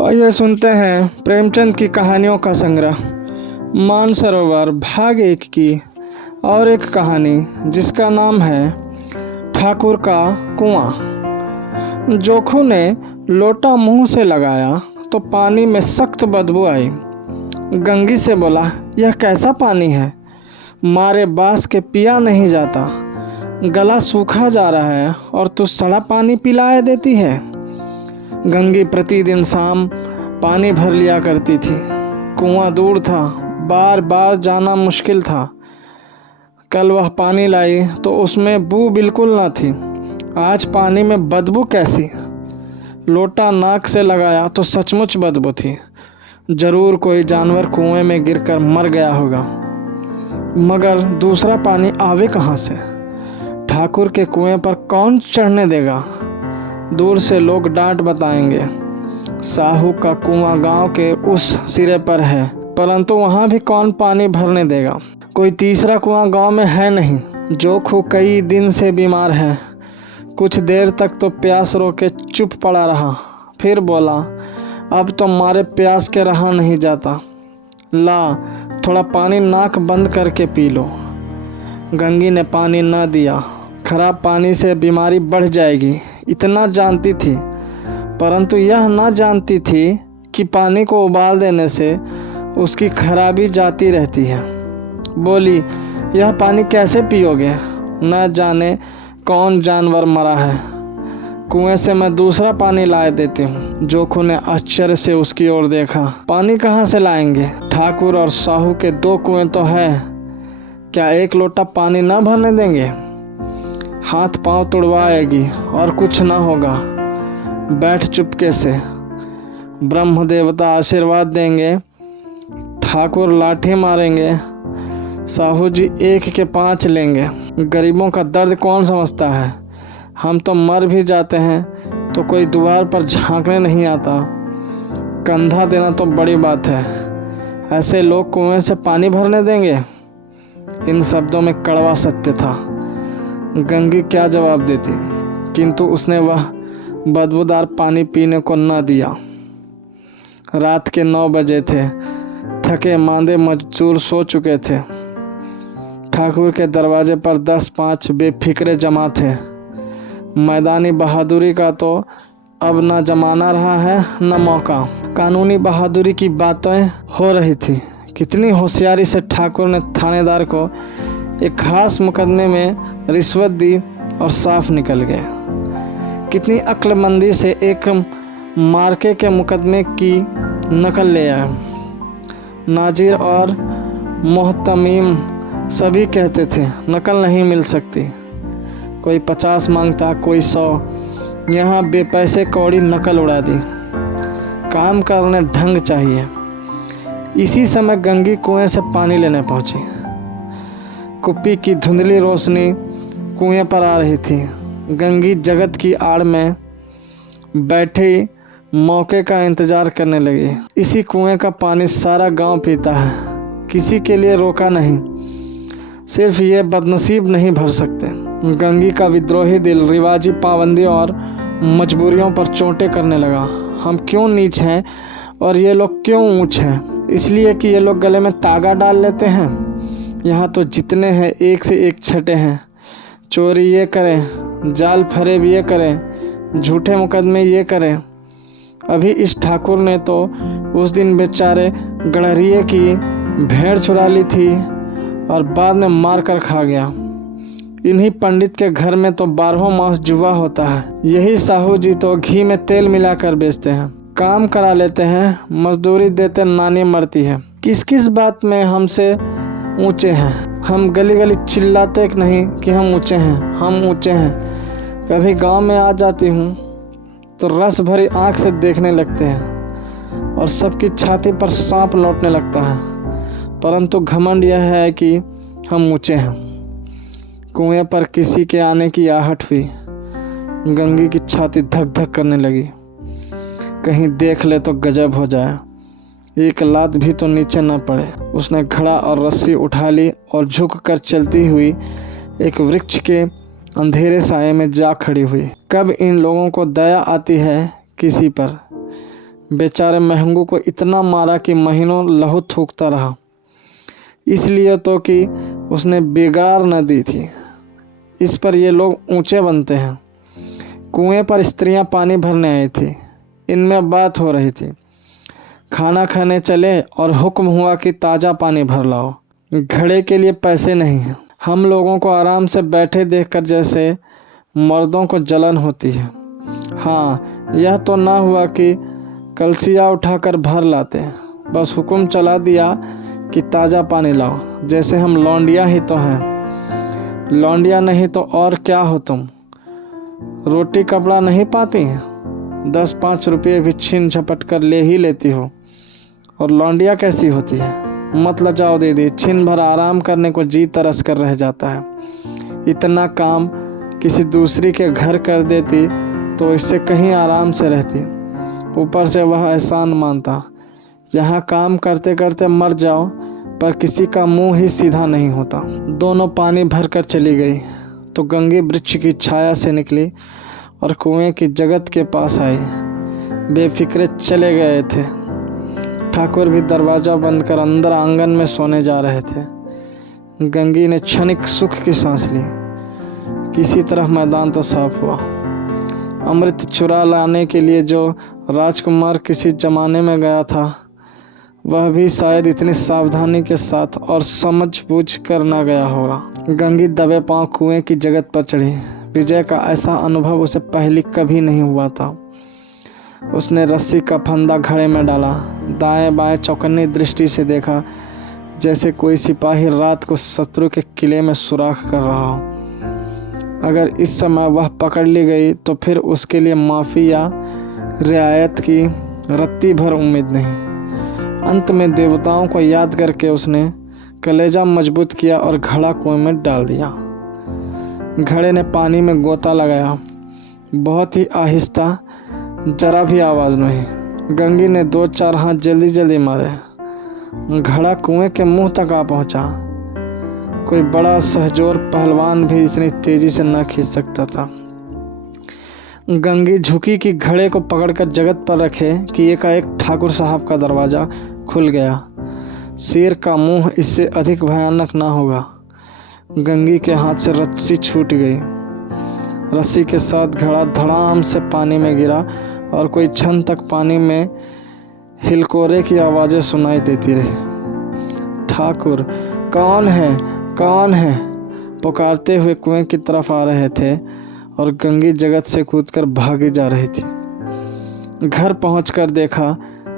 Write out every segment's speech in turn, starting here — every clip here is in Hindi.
तो आइए सुनते हैं प्रेमचंद की कहानियों का संग्रह मानसरोवर भाग 1 की और एक कहानी जिसका नाम है ठाकुर का कुआं। जोखू ने लोटा मुंह से लगाया तो पानी में सख्त बदबू आई। गंगी से बोला, यह कैसा पानी है? मारे बास के पिया नहीं जाता। गला सूखा जा रहा है और तू सड़ा पानी पिलाए देती है। गंगी प्रतिदिन शाम पानी भर लिया करती थी। कुआं दूर था, बार बार जाना मुश्किल था। कल वह पानी लाई तो उसमें बू बिल्कुल ना थी। आज पानी में बदबू कैसी? लोटा नाक से लगाया तो सचमुच बदबू थी। जरूर कोई जानवर कुएं में गिरकर मर गया होगा। मगर दूसरा पानी आवे कहाँ से? ठाकुर के कुएं पर कौन चढ़ने देगा? दूर से लोग डांट बताएंगे। साहू का कुआं गांव के उस सिरे पर है, परंतु वहां भी कौन पानी भरने देगा? कोई तीसरा कुआं गांव में है नहीं। जोखू कई दिन से बीमार है। कुछ देर तक तो प्यास रोके चुप पड़ा रहा, फिर बोला, अब तो मारे प्यास के रहा नहीं जाता। ला थोड़ा पानी नाक बंद करके पी लो। गंगी ने पानी न दिया। खराब पानी से बीमारी बढ़ जाएगी, इतना जानती थी, परंतु यह न जानती थी कि पानी को उबाल देने से उसकी खराबी जाती रहती है। बोली, यह पानी कैसे पियोगे? न जाने कौन जानवर मरा है। कुएं से मैं दूसरा पानी लाए देती हूँ। जोखू ने आश्चर्य से उसकी ओर देखा। पानी कहाँ से लाएंगे? ठाकुर और साहू के 2 कुएं तो है, क्या एक लोटा पानी न भरने देंगे? हाथ पांव तुड़वाएगी और कुछ ना होगा। बैठ चुपके से, ब्रह्म देवता आशीर्वाद देंगे। ठाकुर लाठी मारेंगे, साहू जी 1 के 5 लेंगे। गरीबों का दर्द कौन समझता है? हम तो मर भी जाते हैं तो कोई द्वार पर झांकने नहीं आता। कंधा देना तो बड़ी बात है, ऐसे लोग कुएं से पानी भरने देंगे? इन शब्दों में कड़वा सत्य था। गंगी क्या जवाब देती, किंतु उसने वह बदबूदार पानी पीने को न दिया। रात के 9 बजे थे। थके मांदे मजदूर सो चुके थे। ठाकुर के दरवाजे पर 10-5 बेफिक्रे जमा थे। मैदानी बहादुरी का तो अब न जमाना रहा है न मौका। कानूनी बहादुरी की बातें हो रही थी। कितनी होशियारी से ठाकुर ने थानेदार को एक खास मुकदमे में रिश्वत दी और साफ निकल गए। कितनी अक्लमंदी से एक मार्के के मुकदमे की नकल ले आए। नाजिर और मोहतमीम सभी कहते थे नकल नहीं मिल सकती। कोई 50 मांगता, कोई 100। यहाँ बेपैसे कौड़ी नकल उड़ा दी। काम करने ढंग चाहिए। इसी समय गंगी कुएं से पानी लेने पहुंची। कुप्पी की धुंधली रोशनी कुएं पर आ रही थी। गंगी जगत की आड़ में बैठी मौके का इंतजार करने लगी। इसी कुएं का पानी सारा गांव पीता है, किसी के लिए रोका नहीं। सिर्फ ये बदनसीब नहीं भर सकते। गंगी का विद्रोही दिल रिवाजी पाबंदियों और मजबूरियों पर चोटें करने लगा। हम क्यों नीच हैं और ये लोग क्यों ऊंच हैं? इसलिए कि ये लोग गले में तागा डाल लेते हैं। यहाँ तो जितने हैं एक से एक छठे हैं। चोरी ये करें, जाल फरेब ये करें, झूठे मुकदमे ये करें। अभी इस ठाकुर ने तो उस दिन बेचारे गड़हरिये की भेड़ चुरा ली थी और बाद में मार कर खा गया। इन्हीं पंडित के घर में तो 12 मास जुआ होता है। यही साहू जी तो घी में तेल मिलाकर बेचते हैं। काम करा लेते हैं, मजदूरी देते नानी मरती है। किस किस बात में हमसे ऊंचे हैं? हम गली गली चिल्लाते नहीं कि हम ऊंचे हैं, हम ऊंचे हैं। कभी गांव में आ जाती हूँ तो रस भरी आंख से देखने लगते हैं और सबकी छाती पर सांप लौटने लगता है। परंतु घमंड यह है कि हम ऊंचे हैं। कुएं पर किसी के आने की आहट हुई। गंगी की छाती धक धक करने लगी। कहीं देख ले तो गजब हो जाए, एक लात भी तो नीचे न पड़े। उसने घड़ा और रस्सी उठा ली और झुक कर चलती हुई एक वृक्ष के अंधेरे साये में जा खड़ी हुई। कब इन लोगों को दया आती है किसी पर? बेचारे महंगू को इतना मारा कि महीनों लहू थूकता रहा, इसलिए तो कि उसने बिगाड़ न दी थी। इस पर ये लोग ऊंचे बनते हैं। कुएं पर स्त्रियां पानी भरने आई थी। इनमें बात हो रही थी। खाना खाने चले और हुक्म हुआ कि ताज़ा पानी भर लाओ। घड़े के लिए पैसे नहीं हैं। हम लोगों को आराम से बैठे देखकर जैसे मर्दों को जलन होती है। हाँ, यह तो ना हुआ कि कलसिया उठाकर भर लाते, बस हुक्म चला दिया कि ताज़ा पानी लाओ, जैसे हम लौंडिया ही तो हैं। लौंडिया नहीं तो और क्या हो तुम? रोटी कपड़ा नहीं पाती हैं, 10-5 रुपये भी छीन झपट कर ले ही लेती हो, और लौंडिया कैसी होती है? मत लजाओ दीदी, छिन भर आराम करने को जी तरस कर रह जाता है। इतना काम किसी दूसरी के घर कर देती तो इससे कहीं आराम से रहती। ऊपर से वह एहसान मानता। यहाँ काम करते करते मर जाओ, पर किसी का मुंह ही सीधा नहीं होता। दोनों पानी भर कर चली गई तो गंगी वृक्ष की छाया से निकली और कुएं की जगत के पास आई। बेफिक्रे चले गए थे। ठाकुर भी दरवाज़ा बंद कर अंदर आंगन में सोने जा रहे थे। गंगी ने क्षणिक सुख की सांस ली। किसी तरह मैदान तो साफ हुआ। अमृत चुरा लाने के लिए जो राजकुमार किसी जमाने में गया था, वह भी शायद इतनी सावधानी के साथ और समझ-बूझ कर ना गया होगा। गंगी दबे पांव कुएं की जगत पर चढ़ी। विजय का ऐसा अनुभव उसे पहले कभी नहीं हुआ था। उसने रस्सी का फंदा घड़े में डाला, दाएं बाएं चौकन्नी दृष्टि से देखा, जैसे कोई सिपाही रात को शत्रु के किले में सुराख कर रहा हो। अगर इस समय वह पकड़ ली गई तो फिर उसके लिए माफ़ी या रियायत की रत्ती भर उम्मीद नहीं। अंत में देवताओं को याद करके उसने कलेजा मजबूत किया और घड़ा कुएं में डाल दिया। घड़े ने पानी में गोता लगाया, बहुत ही आहिस्ता, जरा भी आवाज़ नहीं। गंगी ने 2-4 हाथ जल्दी जल्दी मारे। घड़ा कुएं के मुंह तक आ पहुंचा। कोई बड़ा सहजोर पहलवान भी इतनी तेजी से न खींच सकता था। गंगी झुकी कि घड़े को पकड़कर जगत पर रखे कि एकाएक ठाकुर साहब का दरवाज़ा खुल गया। शेर का मुंह इससे अधिक भयानक ना होगा। गंगी के हाथ से रस्सी छूट गई। रस्सी के साथ घड़ा धड़ाम से पानी में गिरा और कोई क्षण तक पानी में हिलकोरे की आवाज़ें सुनाई देती रही। ठाकुर, कौन है, कौन है? पुकारते हुए कुएं की तरफ आ रहे थे और गंगी जगत से कूदकर भागी जा रही थी। घर पहुंचकर देखा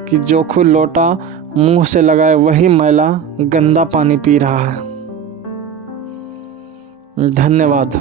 कि जोखू लोटा मुंह से लगाए वही मैला गंदा पानी पी रहा है। धन्यवाद।